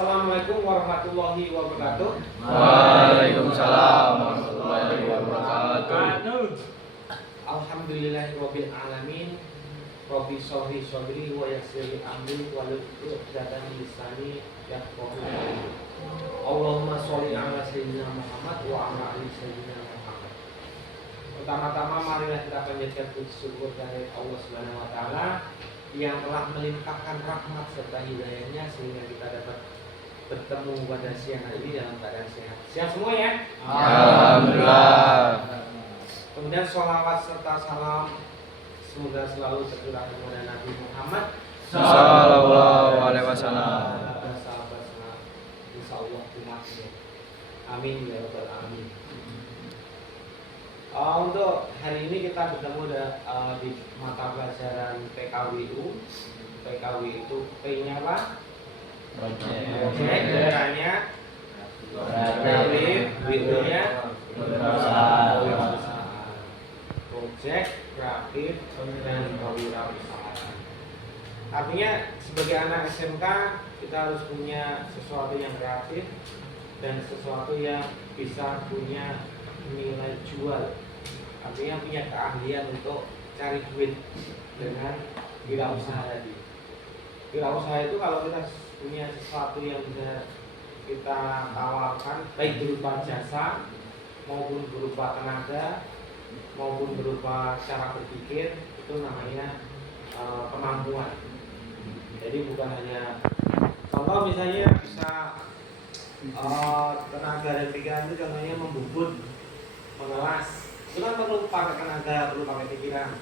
Assalamualaikum warahmatullahi wabarakatuh. Waalaikumsalam warahmatullahi wabarakatuh. Alhamdulillahirabbil alamin. Rabbi sholli sholli wa yassir amri wahlul 'uqdatam min lisani yafqahu qawli. Allahumma sholli ala sayyidina Muhammad wa ala ali sayyidina Muhammad. Pertama-tama marilah kita panjatkan puji syukur dari Allah Subhanahu wa taala yang telah melimpahkan rahmat serta hidayahnya sehingga kita dapat bertemu pada siang hari ini dalam keadaan sehat. Siang semua ya. Alhamdulillah. Kemudian sholawat serta salam semoga selalu tercurah kepada Nabi Muhammad Sallallahu alaihi wasallam. dan sahabat-sahabat insya Allah umatnya. Amin ya rabbal alamin. Untuk hari ini kita bertemu di mata pelajaran PKWU. PKW itu P-nya apa? Project. Nya kreatif, W-nya project, kreatif, dan kewirausahaan. Artinya sebagai anak SMK kita harus punya sesuatu yang kreatif dan sesuatu yang bisa punya nilai jual. Artinya punya keahlian untuk cari duit dengan wirausaha tadi. Wirausaha itu kalau kita punya sesuatu yang bisa kita tawarkan, baik berupa jasa maupun berupa tenaga maupun berupa cara berpikir, itu namanya kemampuan. Jadi bukan hanya contoh misalnya bisa tenaga dan pikiran itu contohnya membubut, mengelas, itu kan perlu pakai tenaga, perlu pakai pikiran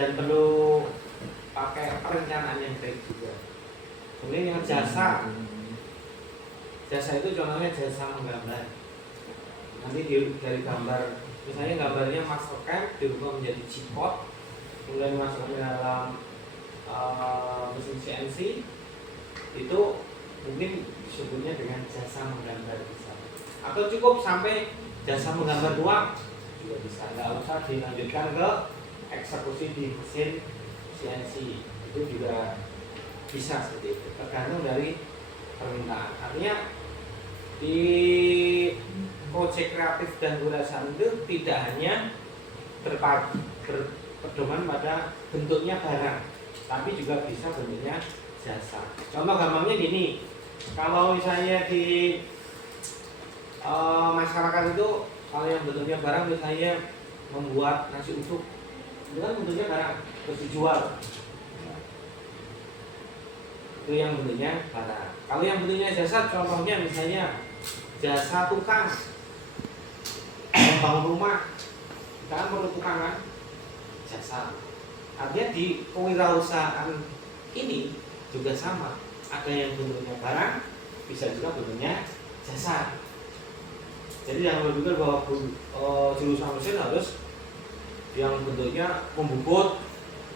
dan perlu pakai perencanaan yang baik juga. Kemudian yang jasa itu contohnya jasa menggambar. Nanti dari gambar, misalnya gambarnya mastercam dirubah menjadi G-code, kemudian dimasukkan ke dalam mesin CNC, itu mungkin disebutnya dengan jasa menggambar bisa. Atau cukup sampai jasa menggambar doang juga bisa, nggak usah dilanjutkan ke eksekusi di mesin CNC, itu juga bisa seperti itu, tergantung dari permintaan. Artinya di proyek kreatif dan kewirausahaan itu tidak hanya berpedoman pada bentuknya barang, tapi juga bisa bentuknya jasa. Contoh gampangnya gini, kalau misalnya di masyarakat itu kalau yang bentuknya barang misalnya membuat nasi uduk, itu kan bentuknya barang terus dijual. Itu yang bentuknya barang. Kalau yang bentuknya jasa, contohnya misalnya jasa tukang membangun rumah, kita kan perlu tukang kan, jasa. Artinya di kewirausahaan ini juga sama, ada yang bentuknya barang, bisa juga bentuknya jasa. Jadi jangan berpikir bahwa jurusan mesin harus yang bentuknya membubut,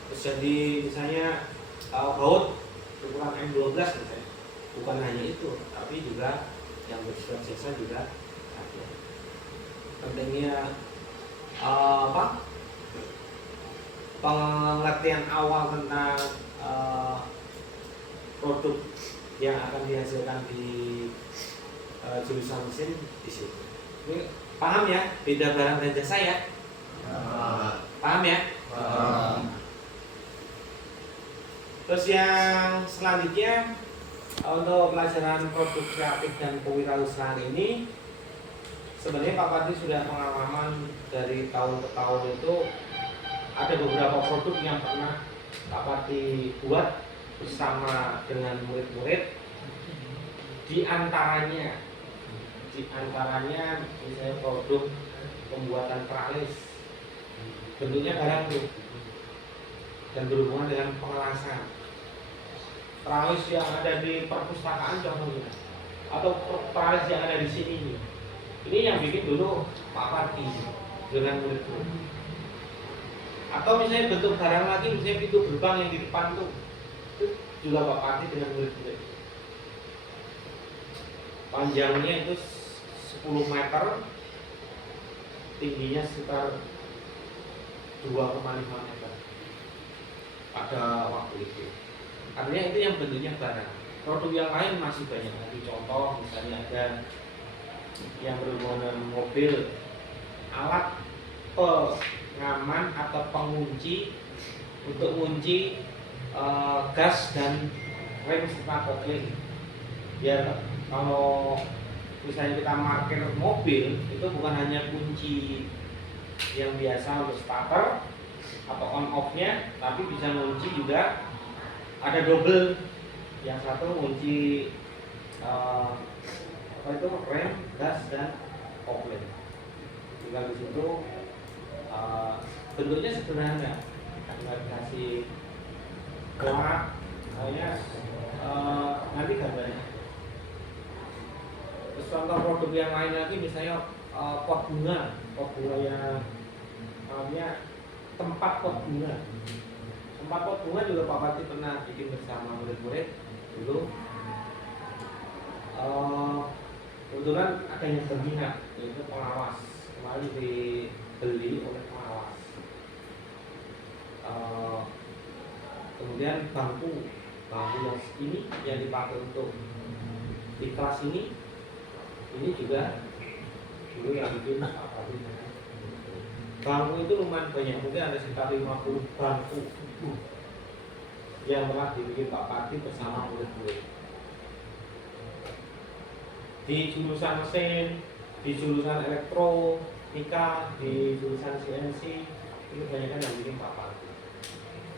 terus jadi misalnya baut ukuran M12 misalnya. Bukan hanya itu, tapi juga yang bersifat jasa juga ada. Pentingnya pengertian awal tentang produk yang akan dihasilkan di jurusan mesin di situ. Ini paham ya, beda barang dan jasa ya? Paham ya? Terus yang selanjutnya untuk pelajaran produk kreatif dan kewirausahaan ini, sebenarnya Pak Parti sudah pengalaman dari tahun ke tahun itu ada beberapa produk yang pernah Pak Parti buat bersama dengan murid-murid. Di antaranya misalnya produk pembuatan peralis, bentuknya barang tuh dan berhubungan dengan pengelasan. Peralis yang ada di perpustakaan contohnya, atau peralis yang ada di sini. Ini yang bikin dulu Pak Parti dengan murid-murid. Atau misalnya bentuk barang lagi, misalnya pintu gerbang yang di depan tuh, itu juga Pak Parti dengan murid-murid. Panjangnya itu 10 meter, tingginya sekitar 2,5 meter pada waktu itu. Artinya itu yang bentuknya barang. Produk yang lain masih banyak lagi. Contoh misalnya ada yang berhubungan dengan mobil, alat pengaman atau pengunci untuk mengunci gas dan rem serta kopling. Ya kalau misalnya kita parkir mobil itu bukan hanya kunci yang biasa untuk starter atau on off-nya, tapi bisa mengunci juga ada double. Yang satu kunci apa itu rem, gas dan kopling. Tinggal di situ bentuknya sederhana, tinggal dikasih plat, nanti gambarnya. Terus contoh produk yang lain lagi misalnya pot bunga yang namanya tempat pot bunga. Tempat pot bunga juga Pak Pati pernah bikin bersama murid-murid dulu. Kebetulan ada yang berminat, yaitu pengawas. Kemarin dibeli oleh pengawas. Kemudian bangku yang ini yang dipakai untuk di kelas ini juga dulu yang bikin Pak Pati. Bangku itu lumayan banyak, mungkin ada sekitar 50 bangku yang telah dibikin Pak Pati bersama murid-murid. Di jurusan mesin, di jurusan elektronika, di jurusan CNC itu banyak yang bikin Pak Pati.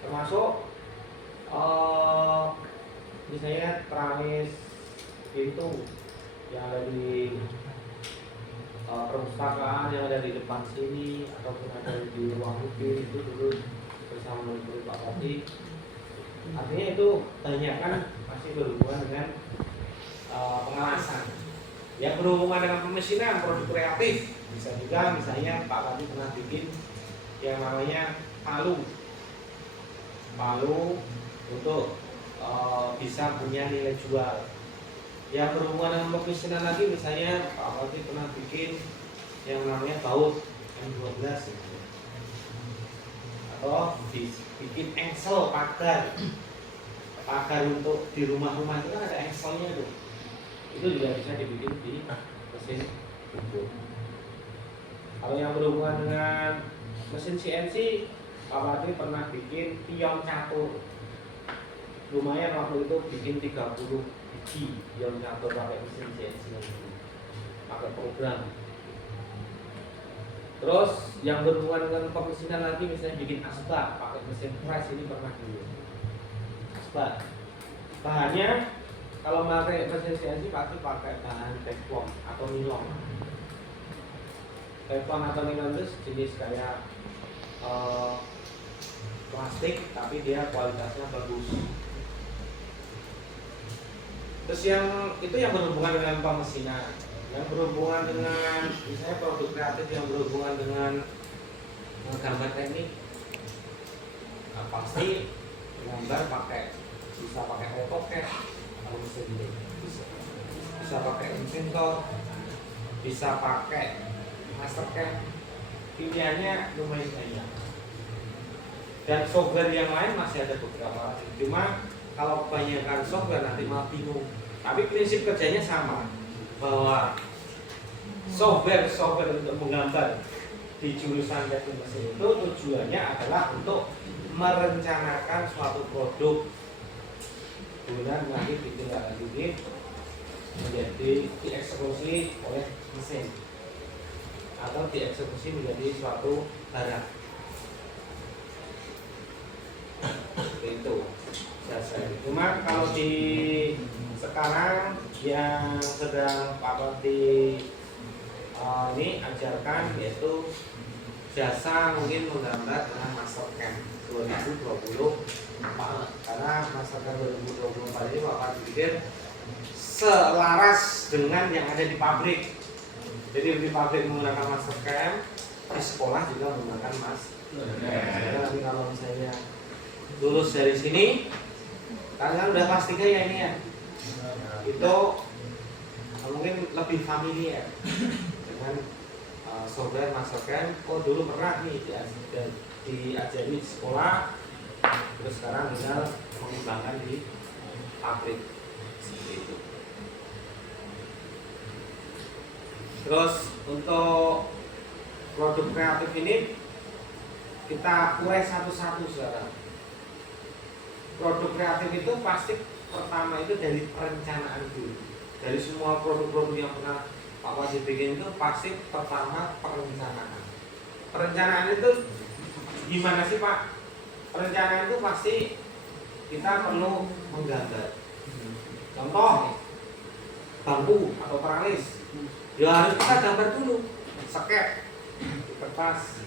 Termasuk misalnya tralis pintu yang ada di perpustakaan yang ada di depan sini ataupun ada di ruang mobil itu dulu bersama murid Pak Pati. Artinya itu banyak kan masih berhubungan dengan pengalasan. Yang berhubungan dengan pemesinan, produk kreatif, bisa juga misalnya Pak Pati pernah bikin yang namanya palu untuk bisa punya nilai jual. Yang berhubungan dengan pemesinan lagi misalnya Pak Pati pernah bikin yang namanya baut M12 gitu. Atau bikin engsel pagar untuk di rumah-rumah itu kan ada engselnya tuh. Itu juga bisa dibikin di mesin buku. Kalau yang berhubungan dengan mesin CNC, Pak Pati pernah bikin pion catur. Lumayan waktu itu bikin 30 biji pion catur pakai mesin CNC pakai program. Terus yang berhubungan dengan pemesinan lagi misalnya bikin asbak pakai mesin press, ini pernah dulu. Asbak bahannya kalau pakai mesin CNC pasti pakai bahan teflon atau nilon. Teflon atau nilon itu jenis kayak plastik tapi dia kualitasnya bagus. Terus yang berhubungan dengan pemesinan, yang berhubungan dengan misalnya produk kreatif yang berhubungan dengan gambar teknik, nah, pasti gambar bisa pakai AutoCAD atau mesin bisa pakai Inventor, bisa pakai Mastercam. Pilihannya lumayan banyak. Dan software yang lain masih ada beberapa. Cuma kalau kebanyakan software nanti malah bingung. Tapi prinsip kerjanya sama, bahwa software untuk menggambar di jurusan teknik mesin itu tujuannya adalah untuk merencanakan suatu produk guna nanti ditindaklanjuti menjadi dieksekusi oleh mesin atau dieksekusi menjadi suatu barang. Itu dasar. Cuma kalau di sekarang yang sedang Pak Pati ini ajarkan yaitu jasa mungkin menggambar dengan Mastercam 2024, karena Mastercam 2024 ini Pak Pati pikir selaras dengan yang ada di pabrik. Jadi di pabrik menggunakan Mastercam, di sekolah juga menggunakan Mastercam. Nanti kalau misalnya lulus dari sini, kalian udah kelas 3 ya ini ya, itu mungkin lebih familiar dengan software Mastercam. Oh dulu pernah nih diajari di sekolah, terus sekarang tinggal mengembangkan di pabrik. Terus untuk produk kreatif ini kita urai satu-satu sekarang. Produk kreatif itu pasti pertama itu dari perencanaan dulu. Dari semua produk-produk yang pernah Pak Wajib bikin itu pasti pertama perencanaan. Perencanaan itu gimana sih Pak? Perencanaan itu pasti kita perlu menggambar. Contoh bangku atau teralis, ya harus kita gambar dulu, sket di kertas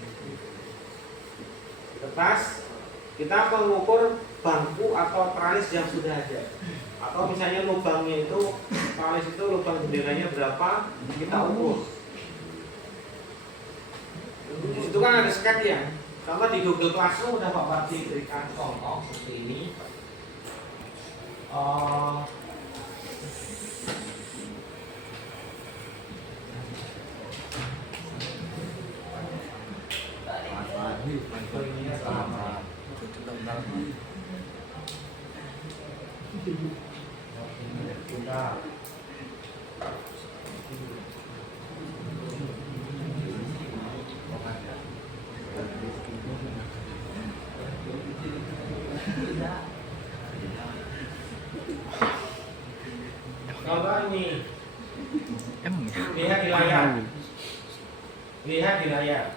kita mengukur bangku atau teralis yang sudah ada, atau misalnya lubangnya itu teralis itu lubang jendelanya berapa kita ukur. Di situ kan ada sket ya. Contoh di Google Classroom udah Pak Parti berikan contoh seperti ini. Contoh ini, lihat di layar, lihat di layar.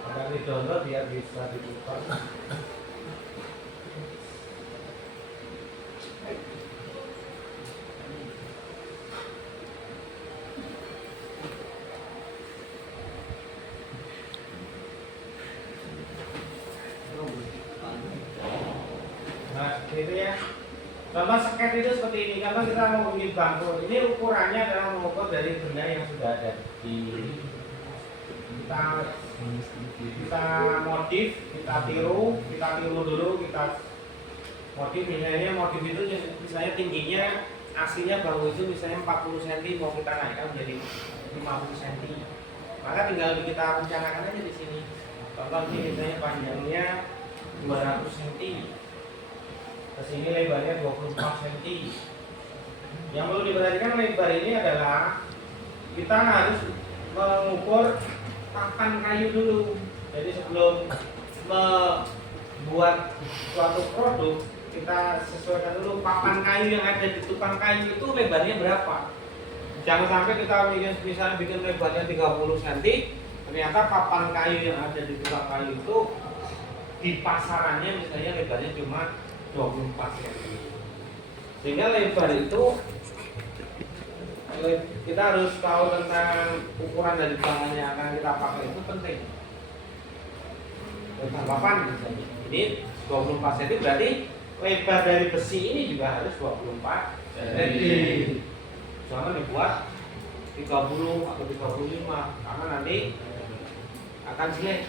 Akan di-download biar bisa dibuka. Nah, itu ya. Contoh sket itu seperti ini. Contoh kita mau bikin bangku. Ini ukurannya adalah mengukur dari benda yang sudah ada di kita modif, kita tiru dulu, kita modif. Misalnya modif itu misalnya tingginya aslinya bangku itu misalnya 40 cm, mau kita naikkan menjadi 50 cm. Maka tinggal kita rencanakan aja di sini. Contoh ini misalnya panjangnya 200 cm. Kesini lebarnya 24 cm. Yang perlu diperhatikan lebar ini adalah kita harus mengukur papan kayu dulu. Jadi sebelum membuat suatu produk, kita sesuaikan dulu papan kayu yang ada di tukang kayu itu lebarnya berapa. Jangan sampai kita misalnya bikin lebarnya 30 cm, ternyata papan kayu yang ada di tukang kayu itu di pasarannya misalnya lebarnya cuma 24 cm. Sehingga lebar itu kita harus tahu tentang ukuran dari bahan yang akan kita pakai itu penting. Lebar papan misalnya ini 24 cm, berarti lebar dari besi ini juga harus 24 cm. Jangan dibuat 30 atau 35 karena nanti akan jelek,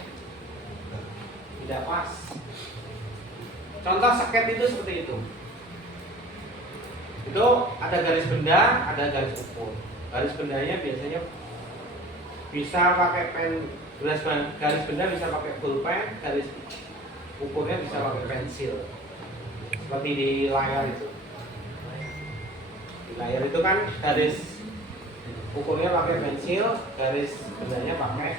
tidak pas. Contoh sket itu seperti itu. Itu ada garis benda, ada garis ukur. Garis bendanya biasanya bisa pakai pen, garis benda bisa pakai pulpen, garis ukurnya bisa pakai pensil. Seperti di layar itu. Di layar itu kan garis ukurnya pakai pensil, garis bendanya pakai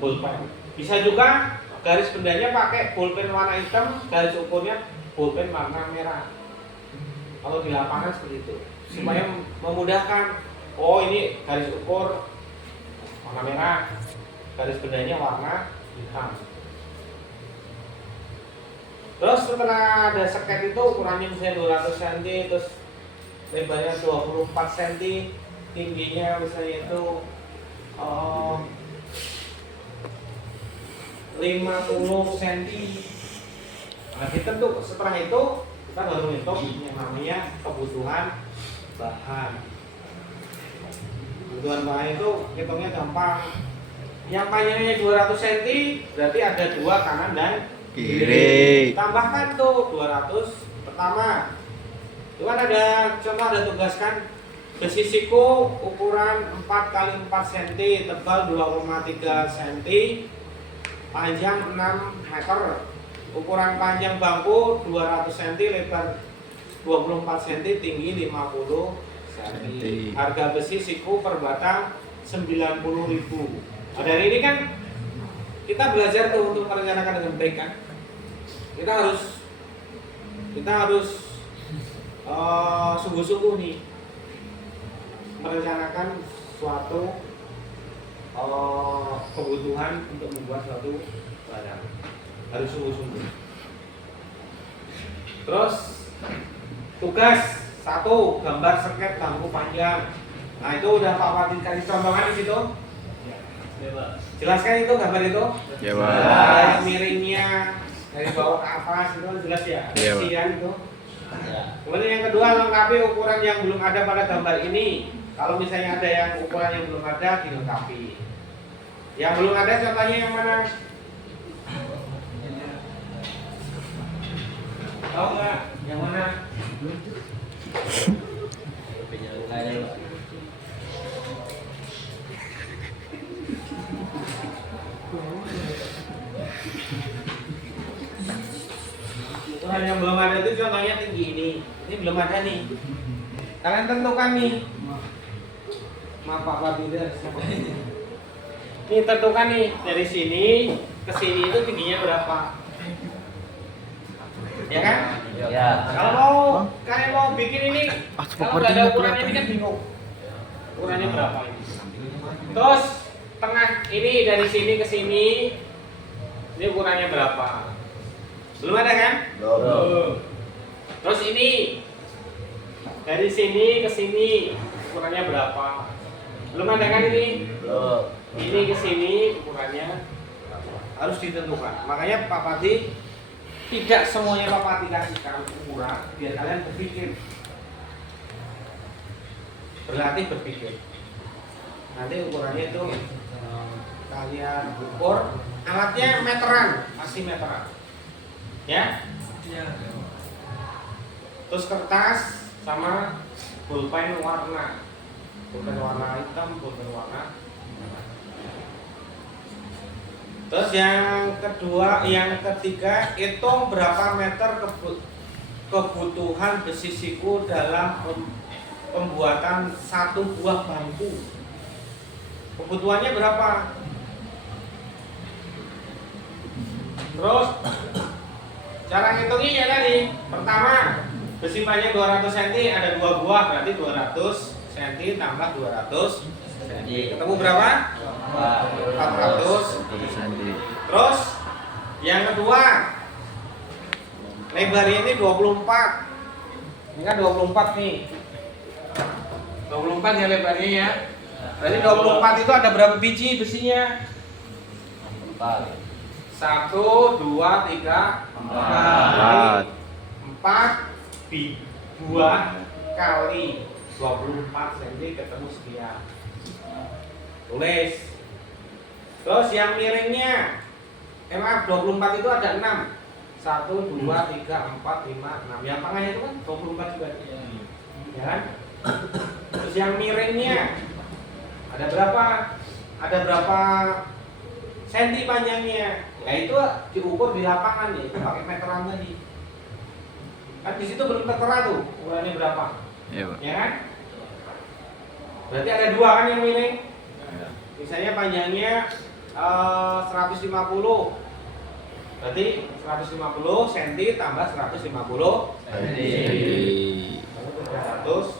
pulpen. Bisa juga garis bendanya pakai pulpen warna hitam, garis ukurnya pulpen warna merah. Kalau di lapangan seperti itu, supaya memudahkan. Oh, ini garis ukur warna merah, garis bendanya warna hitam. Terus setelah ada sket itu ukurannya misalnya 200 cm, terus lebarnya 24 cm, tingginya misalnya itu 50 cm. Nah, kita tuh setelah itu kita baru ngitung yang namanya kebutuhan bahan. Kebutuhan bahan itu hitungnya gampang. Yang panjangnya 200 cm berarti ada 2 kanan dan kiri. Tambahkan tuh 200 pertama. Itu kan ada contoh, ada tugas kan Besi siku ukuran 4 kali 4 cm, tebal 2,3 cm, panjang 6 meter. Ukuran panjang bangku 200 cm, lebar 24 cm, tinggi 50 cm. Harga besi siku per batang 90.000. Nah, dari ini kan kita belajar tuh untuk merencanakan dengan baik kan. Kita harus sungguh-sungguh nih merencanakan suatu kebutuhan untuk membuat suatu barang, harus sungguh-sungguh. Terus tugas 1, gambar sket bangku panjang. Nah itu udah Pak Wati kasih contohnya di situ. Jelaskan itu gambar itu. Ya, Pak. Nah, miringnya dari bawah ke atas itu jelas ya. Iya, Pak. Isian itu. Kemudian yang kedua, lengkapi ukuran yang belum ada pada gambar ini. Kalau misalnya ada yang ukuran yang belum ada, dilengkapi. Yang belum ada contohnya yang mana? Tahu nggak? Yang mana? Ukuran yang belum ada itu contohnya tinggi ini. Ini belum ada nih. Kalian tentukan nih. Maaf Pak Wabida. Ini tentukan nih dari sini ke sini itu tingginya berapa? Ya kan? Ya. Kalau kalian mau bikin ini, kalau nggak ada ukuran ini kan bingung. Ukurannya berapa ini? Terus tengah ini dari sini ke sini, ini ukurannya berapa? Belum ada kan? Belum. Terus ini dari sini ke sini ukurannya berapa? Belum ada kan ini? Belum. Ini ke sini ukurannya harus ditentukan. Makanya Pak Pati tidak semuanya Pak Pati kasihkan ukuran, biar kalian berpikir, berlatih berpikir. Nanti ukurannya itu kalian ukur, alatnya meteran, masih meteran, ya. Terus kertas sama pulpen warna, pulpen warna hitam, pulpen warna. Terus yang kedua, yang ketiga, hitung berapa meter kebutuhan besi siku dalam pembuatan satu buah bangku. Kebutuhannya berapa? Terus cara ngitungnya ya tadi. Pertama, besi panjang 200 cm ada 2 buah, berarti 200 cm tambah 200 cm. Ketemu berapa? 400. Terus yang kedua, lebarnya ini 24. Ini kan 24 nih. 24 ya lebarnya ya. Berarti 24 itu ada berapa biji besinya? 4. 1, 2, 3, 4. 4 buah kali 24 cm ketemu sekian. Tulis. Terus yang miringnya, maaf, 24 itu ada 6. 1, 2, 3, 4, 5, 6. Yang tengahnya itu kan 24 juga. Ya kan? Terus yang miringnya ada berapa? Ada berapa senti panjangnya? Ya itu diukur di lapangan ya, itu pakai meteran tadi. Kan di situ belum tertera tuh ukurannya berapa. Iya, Pak. Ya kan? Berarti ada 2 kan yang miring? Misalnya panjangnya 150. Berarti 150 cm tambah 150 cm. 300.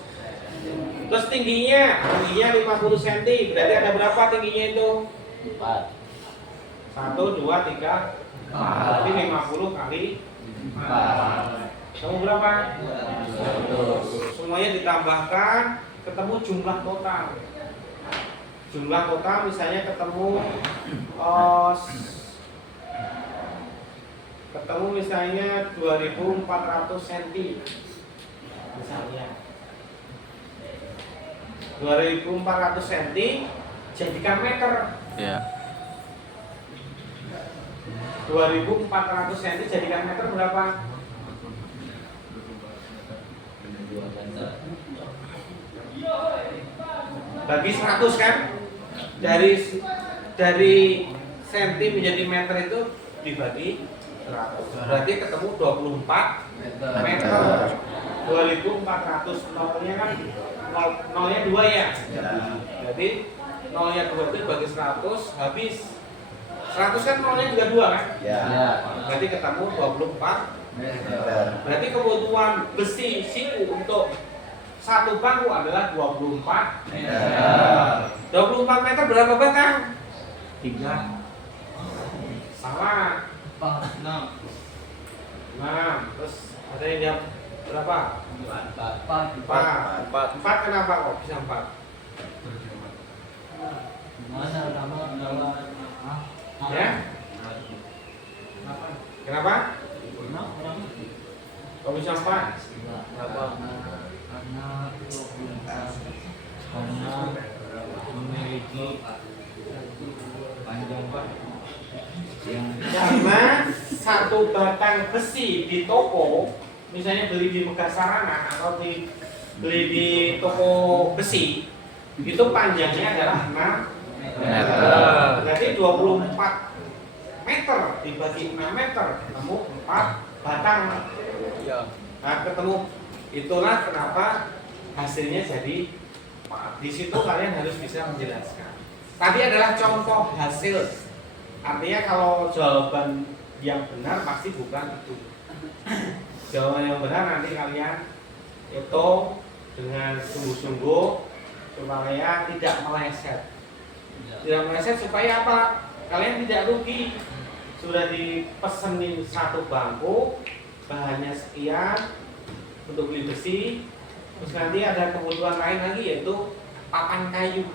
Terus tingginya 50 cm. Berarti ada berapa tingginya itu? 4. 1, 2, 3, 4. Berarti 50 kali 4. Kamu berapa? 200. Semuanya ditambahkan, ketemu jumlah total. Jumlah total misalnya ketemu misalnya 2400 cm. Misalnya 2400 cm jadikan meter. Iya. 2400 cm jadikan meter berapa? 2 meter. bagi 100 kan, dari senti menjadi meter itu dibagi 100, berarti ketemu 24 meter. 2400, nolnya kan nolnya 2 ya, jadi nolnya 2 itu bagi 100 habis 100 kan nolnya juga 2 kan, Ya. berarti ketemu 24 berarti kebutuhan besi siku untuk satu bangku adalah 24 meter. 24 meter berapa batang? 3. Salah. 6. Terus ada yang jawab berapa? 4 kenapa kok bisa 4? Ya? Kenapa? Kok bisa 4? Karena memiliki panjang Karena satu batang besi di toko, misalnya beli di Megah Sarana atau beli di toko besi, itu panjangnya adalah 6 meter. Berarti 24 meter dibagi 6 meter ketemu 4 batang. Nah, ketemu itulah kenapa hasilnya jadi 4. Di situ kalian harus bisa menjelaskan. Tadi adalah contoh hasil. Artinya kalau jawaban yang benar pasti bukan itu. Jawaban yang benar nanti kalian hitung dengan sungguh-sungguh supaya tidak meleset. Tidak meleset supaya apa? Kalian tidak rugi. Sudah dipesenin satu bangku, bahannya sekian untuk beli besi. Terus nanti ada kebutuhan lain lagi yaitu papan kayu.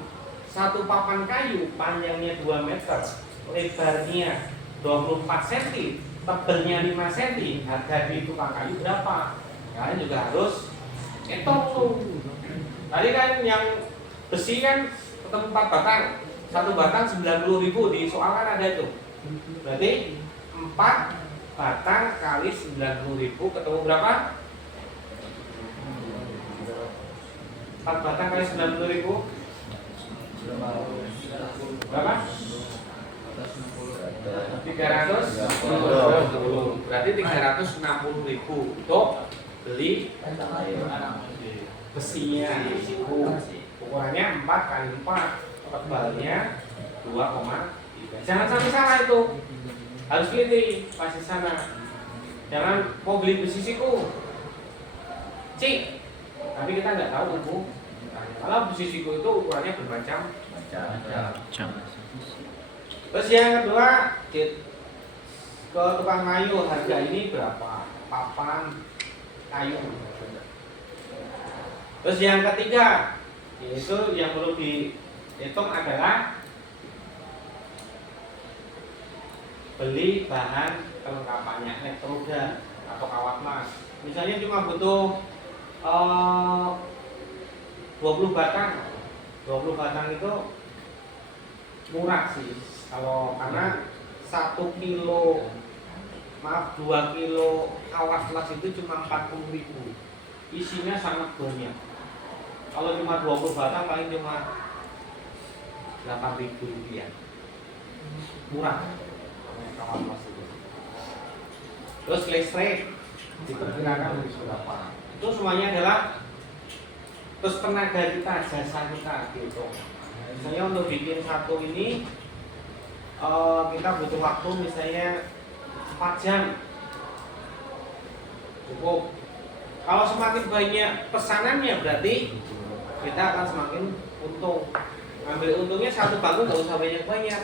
Satu papan kayu panjangnya 2 meter, lebarnya 24 cm, tebelnya 5 cm. Harga di tukang kayu berapa? Kalian juga harus hitung. Tadi kan yang besi kan ketemu 4 batang, satu batang 90.000 di soal kan ada itu. Berarti 4 batang kali 90.000 ketemu berapa? 4 batang kali 90.000 berapa? 360. Berarti 360.000 untuk beli besinya. Ukurannya 4 kali 4, tebalnya 2,3. Jangan sampai salah itu. Harus pilih pasti sana. Jangan mau beli besi siku, cik, tapi kita nggak tahu Bu. Kalau besi siku itu ukurannya bermacam. Terus yang kedua, ke tukang kayu, harga ini berapa? Papan kayu. Terus yang ketiga, yaitu yang perlu dihitung adalah beli bahan kelengkapannya, elektroda atau kawat mas. Misalnya cuma butuh 20 batang. 20 batang itu murah sih. Kalau karena 2 kilo kawat las itu cuma 40.000. Isinya sangat banyak. Kalau cuma 20 batang paling cuma 8.000 rupiah. Murah kawat las itu. Terus listrik diperkirakan berapa? Itu semuanya adalah terus tenaga kita, jasa kita gitu. Misalnya untuk bikin satu ini kita butuh waktu misalnya 4 jam cukup. Kalau semakin banyak pesanannya berarti kita akan semakin untung. Ambil untungnya satu bangku nggak usah banyak-banyak.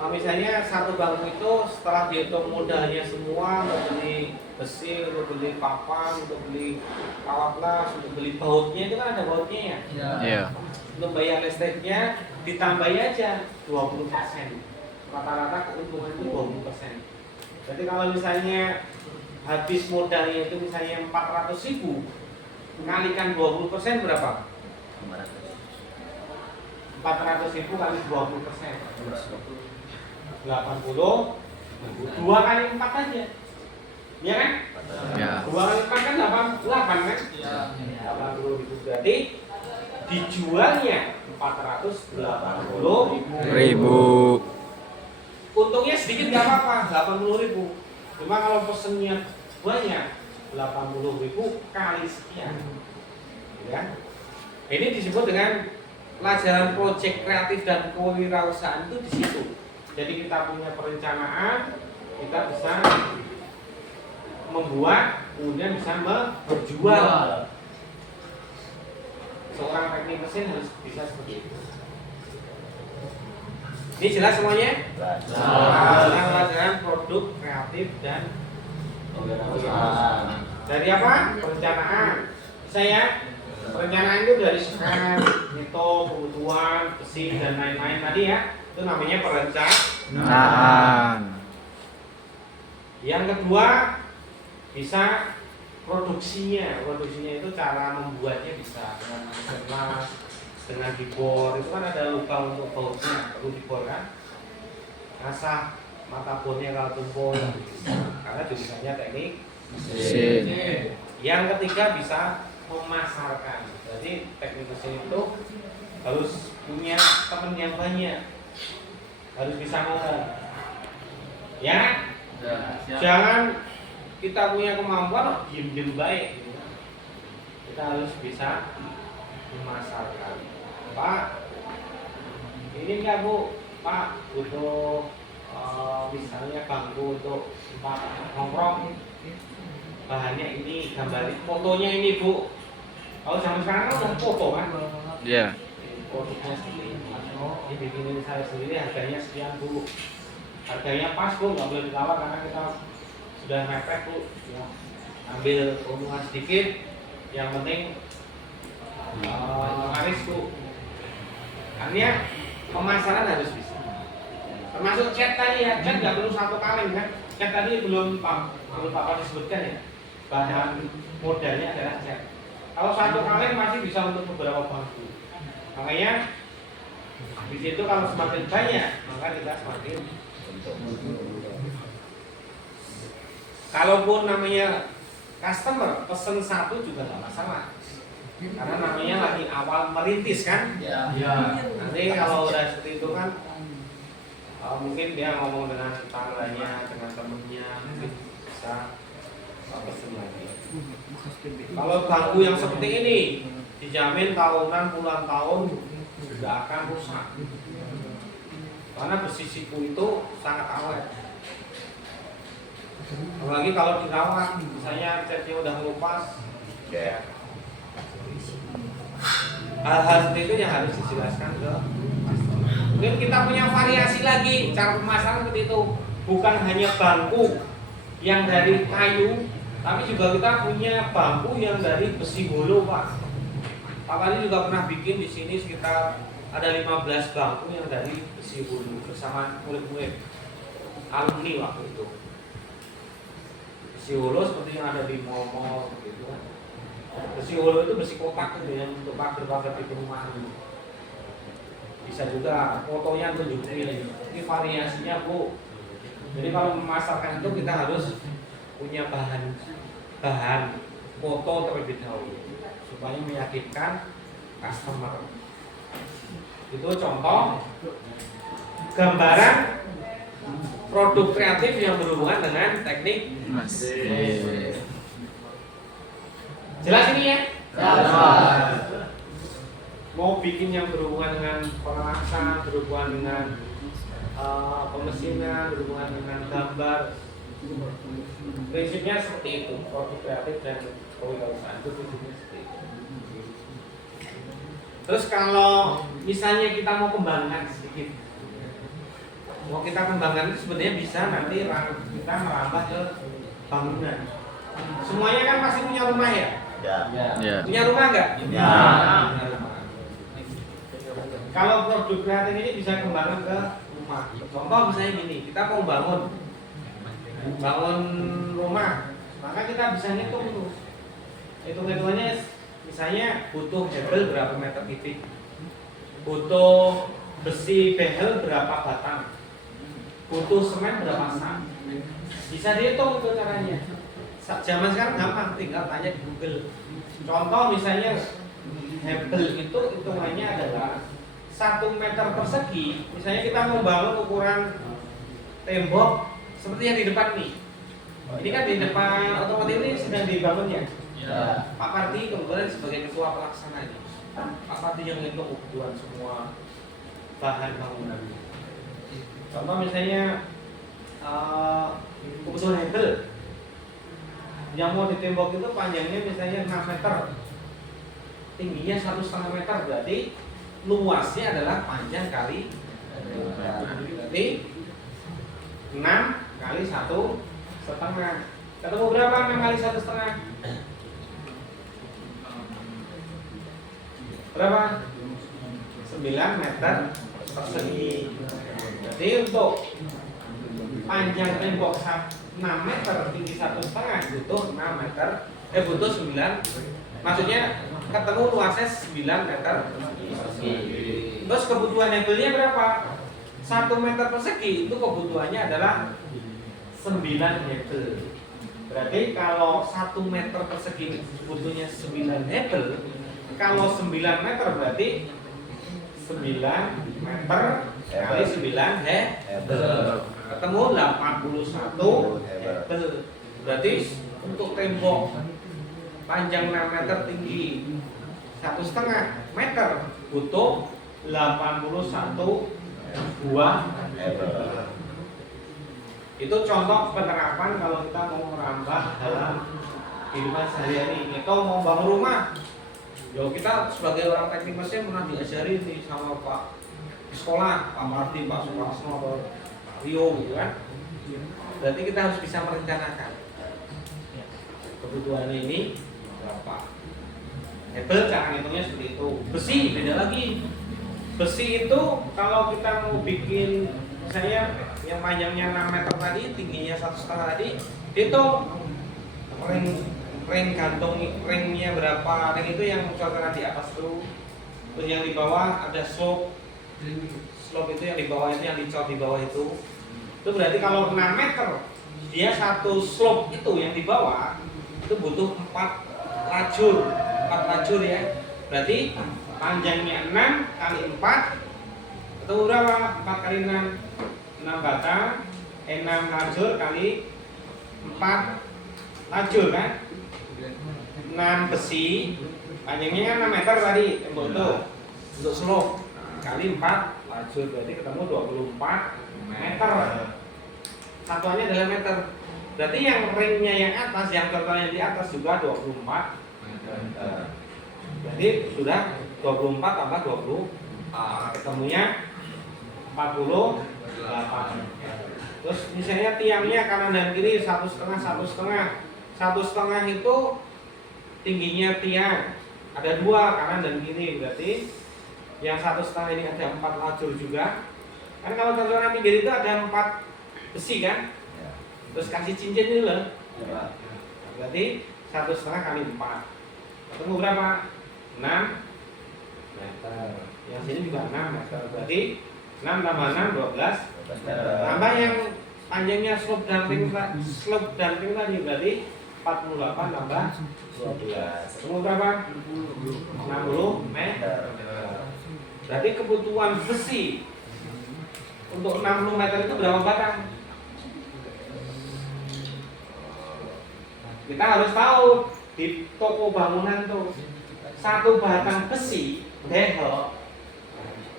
Misalnya satu bangku itu setelah dihitung modalnya semua, untuk beli besi, untuk beli papan, untuk beli kawat las, untuk beli bautnya, itu kan ada bautnya ya. Iya. Untuk bayar listriknya ditambahi aja 20%. Rata-rata keuntungan itu 20%. Jadi kalau misalnya habis modalnya itu misalnya 400.000, kalikan 20% berapa? 400.000 kali 20%. 80, 2 kali 4 aja. Ya kan? Ya. 2 kali 4 kan 88 kan? 80.000 berarti dijualnya 480.000. Ribu. Untungnya sedikit nggak apa-apa, 80.000. Cuma kalau pesennya banyak, 80.000 kali sekian. Ya. Ini disebut dengan pelajaran proyek kreatif dan kewirausahaan itu di situ. Jadi kita punya perencanaan, kita bisa membuat, kemudian bisa berjual. Seorang teknik mesin harus bisa seperti itu. Ini jelas semuanya? Pelajaran produk kreatif dan Kewirausahaan. dari apa? Perencanaan. Saya perencanaan itu dari scan, ngitung kebutuhan, besi dan lain-lain tadi ya. Itu namanya perencanaan. Yang kedua bisa produksinya. Produksinya itu cara membuatnya bisa dengan kelas, dengan dibor. Itu kan ada lubang untuk bautnya, perlu dibor kan? Asah mata bornya kalau tumpul karena jurusannya teknik. Mesin. Yang ketiga bisa memasarkan. Jadi teknik mesin itu harus punya teman yang banyak, harus bisa ngomong. Ya, jangan kita punya kemampuan diem-diem baik. Kita harus bisa memasarkan. Pak, ini enggak Bu? Pak, butuh misalnya bangku untuk tempat nongkrong. Bahannya ini, gambar fotonya ini Bu. Kalau zaman sekarang kan udah foto kan? Iya. Produknya sendiri. Ini bikinin saya sendiri, harganya sekian Bu. Harganya pas Bu, nggak boleh ditawar karena kita sudah mepet Bu. Ya. Ambil keuntungan sedikit, yang penting laris Bu. Artinya pemasaran harus bisa. Termasuk chat tadi ya, chat nggak perlu satu kaleng kan? Chat tadi belum Pak disebutkan ya. Bahan modalnya adalah chat. Kalau satu kaleng masih bisa untuk beberapa bangku. Makanya di situ kalau semakin banyak, maka kita semakin kalaupun namanya customer pesen satu juga nggak masalah. Karena namanya lagi awal merintis kan? Ya. Nanti kalau udah seperti itu kan mungkin dia ngomong dengan tetangganya, dengan temennya, mungkin bisa pesen lagi. Kalau bangku yang seperti ini dijamin tahunan, puluhan tahun tidak akan rusak. Karena besi siku itu sangat awet. Apalagi kalau dirawat, misalnya catnya udah ngelupas. Ya. Hal-hal seperti itu yang harus dijelaskan ke customer. Mungkin kita punya variasi lagi cara pemasaran seperti itu. Bukan hanya bangku yang dari kayu, tapi juga kita punya bangku yang dari besi holo Pak. Pak Wali juga pernah bikin di sini sekitar ada 15 bangku yang dari besi holo bersama murid-murid alumni waktu itu. Besi holo seperti yang ada di mall-mall gitu kan. Besi holo itu besi kotak gitu yang untuk pagar-pagar di perumahan. Bisa juga fotonya tunjukin. Ini variasinya Bu. Jadi kalau memasarkan itu kita harus punya bahan foto terlebih dahulu supaya meyakinkan customer. Itu contoh gambaran produk kreatif yang berhubungan dengan teknik mesin. Jelas ini ya? Jelas. Mau bikin yang berhubungan dengan pengelasan, berhubungan dengan pemesinan, berhubungan dengan gambar. Prinsipnya seperti itu, produk kreatif dan kewirausahaan itu prinsipnya seperti itu. Terus kalau misalnya kita mau kembangkan sedikit, mau kita kembangkan itu sebenarnya bisa nanti kita merambah ke bangunan. Semuanya kan pasti punya rumah ya? Ya. Punya rumah nggak? Ya. Punya rumah. Kalau produk kreatif ini bisa kembangkan ke rumah. Contoh misalnya gini, kita mau bangun rumah, maka kita bisa ngitung tuh. Hitung-hitungannya misalnya butuh hebel berapa meter titik, butuh besi behel berapa batang, butuh semen berapa sak. Bisa dihitung itu caranya. Zaman sekarang gampang, tinggal tanya di Google. Contoh misalnya hebel itu hitungannya adalah 1 meter persegi. Misalnya kita membangun ukuran tembok seperti yang di depan nih. Ini kan di depan otomotif ini sedang dibangun ya. Ya. Pak Parti kebetulan sebagai ketua pelaksananya. Pak Parti yang ngitung kebutuhan semua bahan bangunannya. Contoh misalnya kebutuhan hebel yang mau ditembok itu panjangnya misalnya 6 meter, tingginya 1,5 meter, berarti luasnya adalah panjang kali berarti 6 kali 1,5. Ketemu berapa 6 kali 1,5? Berapa? 9 meter persegi. Jadi untuk panjang tembok 6 meter, tinggi 1,5 butuh 6 meter, butuh 9. Maksudnya ketemu luasnya 9 meter persegi. Terus kebutuhan hebelnya berapa? 1 meter persegi itu kebutuhannya adalah 9 hebel. Berarti kalau 1 meter persegi butuhnya 9 hebel, kalau 9 meter berarti 9 meter kali 9 hebel. Ketemu 81 hebel. Berarti untuk tembok panjang 6 meter tinggi 1,5 meter butuh 81 buah hebel. Itu contoh penerapan kalau kita mau merambah dalam kehidupan sehari-hari. Atau mau bangun rumah, yo kita sebagai orang teknik mesin pernah diajari nih sama Pak di sekolah, Pak Martin, Pak Suparno, Pak Rio gitu kan. Berarti kita harus bisa merencanakan kebutuhan ini berapa. Hebel cara hitungnya seperti itu. Besi beda lagi. Besi itu kalau kita mau bikin misalnya yang panjangnya 6 meter tadi, tingginya 1,5 tadi, itu ring gantung ringnya berapa, ring itu yang contohnya di atas tuh, terus yang di bawah ada slope itu yang di bawah itu, yang dicor di bawah itu berarti kalau 6 meter dia satu slope itu yang di bawah itu butuh 4 lajur ya, berarti panjangnya 6 kali 4 itu berapa? 4 kali 6 batang, 6 lajur kali 4 lajur kan, 6 besi panjangnya kan 6 meter tadi tembok itu untuk slope kali 4 lajur, berarti ketemu 24 meter. Satuannya adalah meter. Berarti yang ringnya yang atas, yang totalnya di atas juga 24 meter. Jadi sudah 24 tambah 20, ketemunya 48. Terus misalnya tiangnya kanan dan kiri 1,5 itu tingginya tiang ada 2 kanan dan kiri, berarti yang 1,5 ini ada 4 lajur juga kan. Kalau contohnya pinggir itu ada 4 besi kan, terus kasih cincin ini loh, berarti 1,5 kali 4 ketemu berapa? 6 meter. Yang sini juga 6 meter, berarti 6 tambah 6 12 tambah yang panjangnya slope dumping tadi berarti 48 tambah 12 ketemu berapa? 60 meter. Berarti kebutuhan besi untuk 60 meter itu berapa batang? Kita harus tahu di toko bangunan tuh satu batang besi behel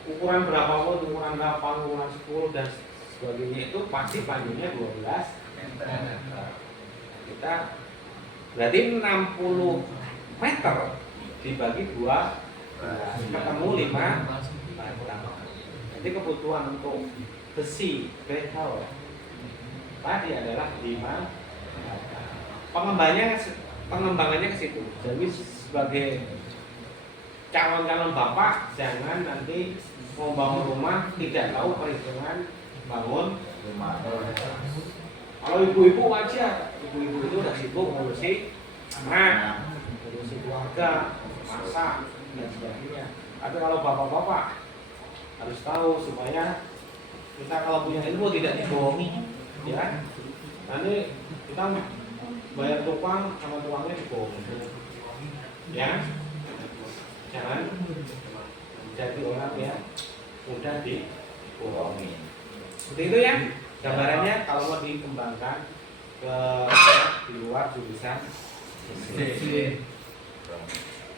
ukuran berapapun, ukuran 8, ukuran 10 dan sebagainya itu pasti panjangnya 12 meter. Kita berarti 60 meter dibagi 2 ketemu 5 meter. Jadi kebutuhan untuk besi behel tadi adalah 5 meter. Pengembangannya ke situ. Jadi sebagai calon-calon bapak jangan nanti mau bangun rumah tidak tahu perhitungan bangun rumah. Kalau ibu-ibu wajar, ibu-ibu itu udah sibuk ngurusi anak, ngurusi keluarga, masak dan sebagainya. Tapi kalau bapak-bapak harus tahu supaya kita kalau punya ilmu tidak dibohongi, ya. Nanti kita bayar tukang sama tukangnya dibohongi, ya. jangan menjadi orang yang mudah dibohongi. Seperti itu ya gambarannya kalau mau dikembangkan ke di luar jurusan fisik.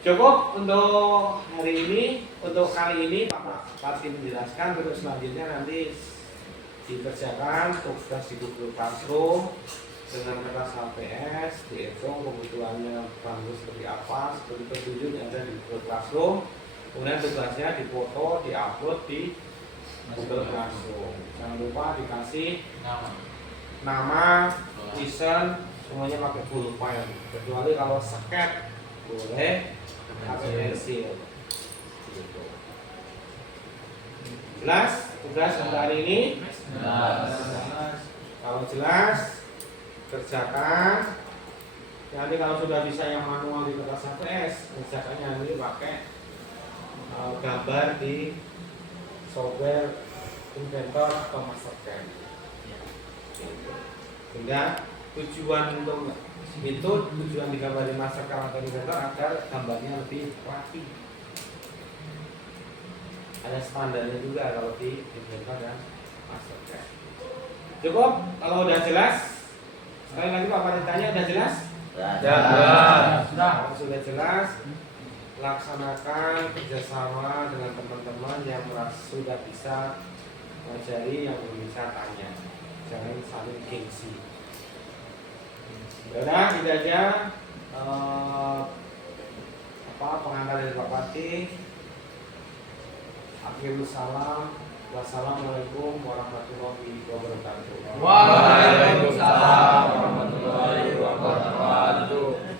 Cukup untuk hari ini, untuk kali ini Pak Pati menjelaskan. Untuk selanjutnya nanti dikerjakan tugas di Google Classroom dengan kertas HPS, dihitung kebutuhannya bangku seperti apa, seperti petunjuk yang ada di Google Classroom. Kemudian tugasnya difoto, diupload di Google Classroom. Jangan lupa dikasih nama, tulisan, semuanya pakai pulpen. Kecuali kalau sket boleh pakai pensil. Gitu. Jelas tugas untuk hari ini? Kalau jelas kerjakan. Nanti kalau sudah bisa yang manual di kertas HPS, kerjakannya nanti pakai gambar di software Inventor atau Mastercard. Sehingga tujuan untuk itu, tujuan digambar di Mastercard atau Inventor agar gambarnya lebih rapi. Ada standarnya juga kalau di Inventor dan Mastercard. Cukup kalau udah jelas. Sekali lagi Pak Panitanya udah jelas? Kalau sudah jelas, laksanakan kerjasama dengan teman-teman yang sudah bisa mengajari, yang belum bisa tanya. Jangan saling gengsi. Yaudah, itu aja pengantar dari Pak Pati. Akhirul salam. Wassalamualaikum warahmatullahi wabarakatuh. Waalaikumsalam warahmatullahi wabarakatuh.